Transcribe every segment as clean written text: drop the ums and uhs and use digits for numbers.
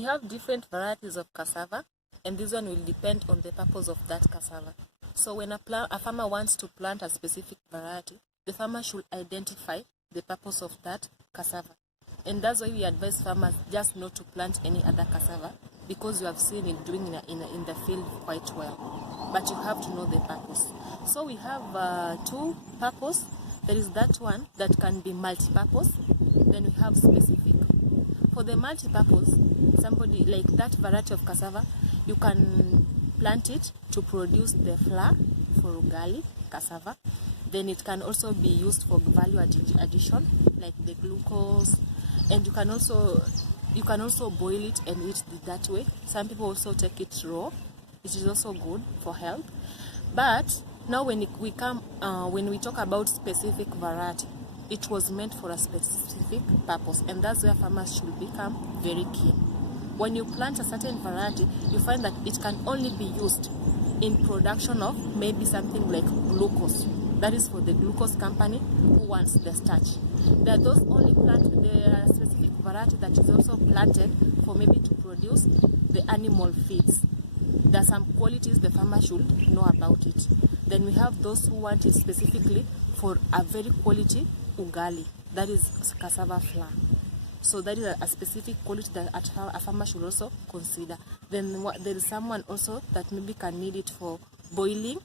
we have different varieties of cassava, and this one will depend on the purpose of that cassava. So when a farmer wants to plant a specific variety, the farmer should identify the purpose of that cassava. And that's why we advise farmers just not to plant any other cassava, because you have seen it doing in the field quite well. But you have to know the purpose. So we have two purpose. There is that one that can be multi-purpose. Then we have specific. For the multi-purpose, somebody like that variety of cassava, you can plant it to produce the flour for ugali cassava. Then it can also be used for value addition, like the glucose. And you can also boil it and eat it that way. Some people also take it raw. It is also good for health. But now when we talk about specific variety, it was meant for a specific purpose, and that's where farmers should become very keen. When you plant a certain variety, you find that it can only be used in production of maybe something like glucose. That is for the glucose company who wants the starch. There are a specific variety that is also planted for maybe to produce the animal feeds. There are some qualities the farmer should know about it. Then we have those who want it specifically for a very quality ugali, that is cassava flour. So that is a specific quality that a farmer should also consider. Then there is someone also that maybe can need it for boiling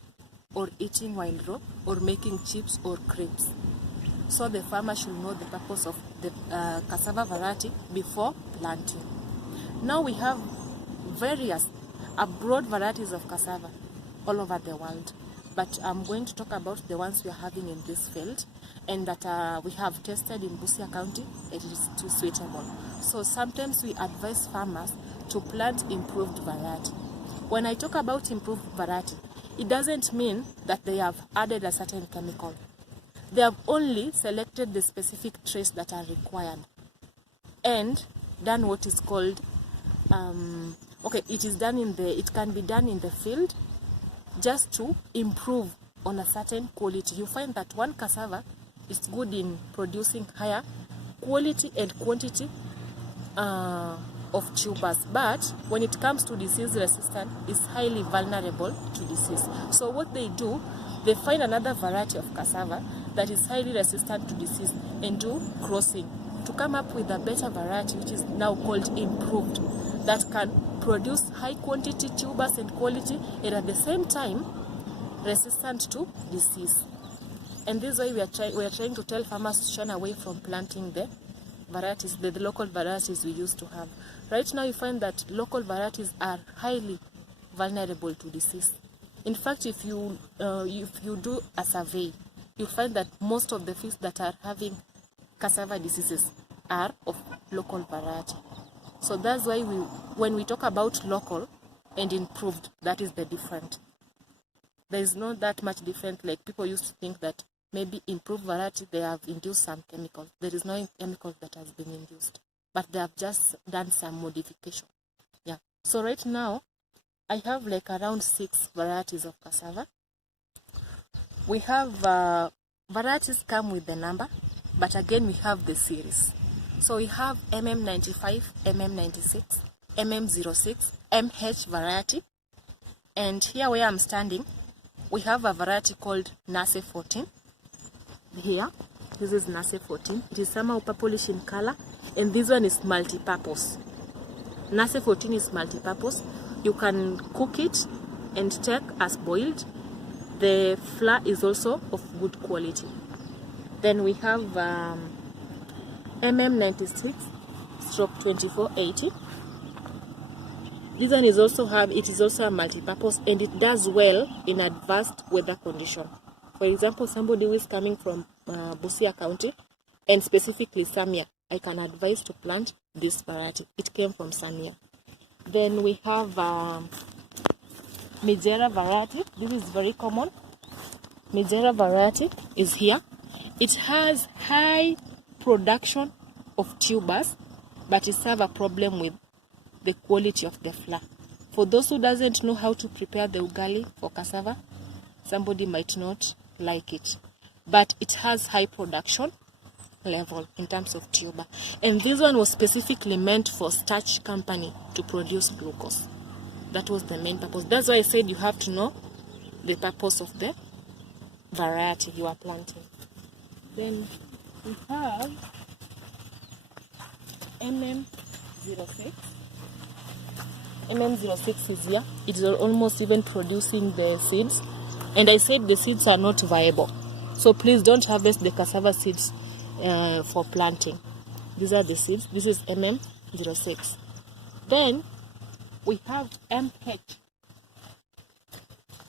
or eating while raw, or making chips or crepes. So the farmer should know the purpose of the cassava variety before planting. Now we have broad varieties of cassava all over the world. But I'm going to talk about the ones we are having in this field, and that we have tested in Busia County. It is too suitable. So sometimes we advise farmers to plant improved variety. When I talk about improved variety, it doesn't mean that they have added a certain chemical. They have only selected the specific traits that are required and done what is called, it can be done in the field just to improve on a certain quality. You find that one cassava is good in producing higher quality and quantity of tubers, but when it comes to disease resistance, is highly vulnerable to disease. So what they do, they find another variety of cassava that is highly resistant to disease and do crossing to come up with a better variety, which is now called improved, that can produce high quantity tubers and quality, and at the same time resistant to disease. And this way we are trying to tell farmers to shun away from planting the varieties, the local varieties we used to have. Right now you find that local varieties are highly vulnerable to disease. In fact, if you do a survey, you find that most of the fields that are having cassava diseases are of local variety. So that's why when we talk about local and improved, that is the different. There is not that much different, like people used to think that maybe improved variety, they have induced some chemicals. There is no chemical that has been induced, but they have just done some modification. Yeah. So right now, I have like around 6 varieties of cassava. We have varieties come with the number, but again we have the series. So we have MM95, MM96, MM06, MH variety. And here where I'm standing, we have a variety called Nase 14. Here, this is Nase 14. It is somehow purplish in color, and this one is multi-purpose. Nase 14 is multi-purpose. You can cook it and take as boiled. The flour is also of good quality. Then we have MM96 stroke 2480. This one is also a multi-purpose, and it does well in advanced weather condition. For example, somebody who is coming from Busia County, and specifically Samia, I can advise to plant this variety. It came from Samia. Then we have Medera Variety. This is very common. Medera Variety is here. It has high production of tubers, but it has a problem with the quality of the flour. For those who doesn't know how to prepare the ugali for cassava, somebody might not like it. But it has high production, level in terms of tuber. And this one was specifically meant for starch company to produce glucose. That was the main purpose. That's why I said you have to know the purpose of the variety you are planting. Then we have MM06. MM06 is here. It's almost even producing the seeds. And I said the seeds are not viable. So please don't harvest the cassava seeds for planting. These are the seeds. This is MM06. Then we have MH.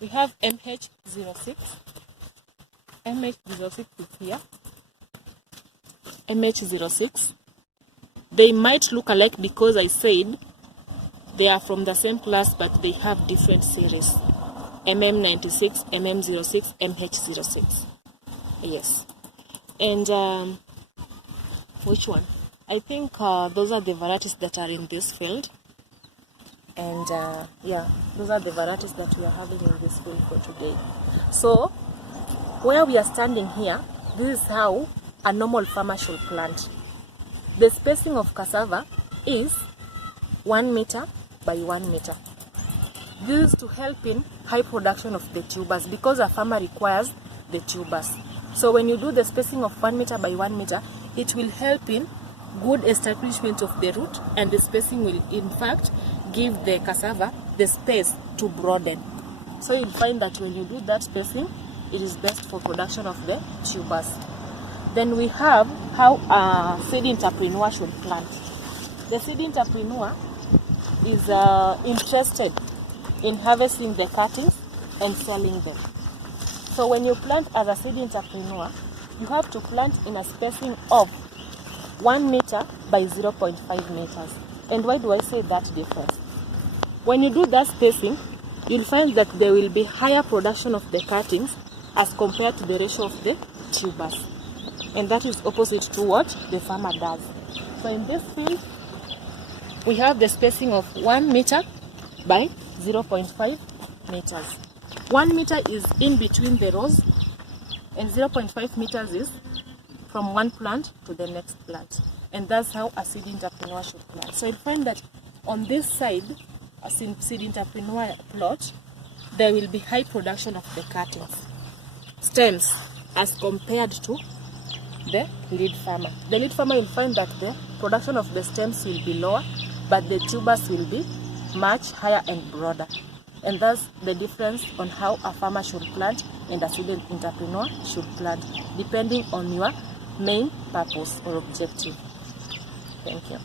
We have MH06. MH06 is here. MH06. They might look alike because I said they are from the same class, but they have different series. MM96, MM06, MH06. Yes. And which one? I think those are the varieties that are in this field. And yeah, those are the varieties that we are having in this field for today. So where we are standing here, this is how a normal farmer should plant. The spacing of cassava is 1 meter by 1 meter. This is to help in high production of the tubers because a farmer requires the tubers. So when you do the spacing of 1 meter by 1 meter, it will help in good establishment of the root, and the spacing will in fact give the cassava the space to broaden. So you'll find that when you do that spacing, it is best for production of the tubers. Then we have how a seed entrepreneur should plant. The seed entrepreneur is interested in harvesting the cuttings and selling them. So when you plant as a seed entrepreneur, you have to plant in a spacing of 1 meter by 0.5 meters. And why do I say that difference? When you do that spacing, you'll find that there will be higher production of the cuttings as compared to the ratio of the tubers. And that is opposite to what the farmer does. So in this field, we have the spacing of 1 meter by 0.5 meters. 1 meter is in between the rows, and 0.5 meters is from one plant to the next plant. And that's how a seed entrepreneur should plant. So you'll find that on this side, a seed entrepreneur plot, there will be high production of the cuttings, stems, as compared to the lead farmer. The lead farmer will find that the production of the stems will be lower, but the tubers will be much higher and broader. And that's the difference on how a farmer should plant and a seed entrepreneur should plant, depending on your main purpose or objective. Thank you.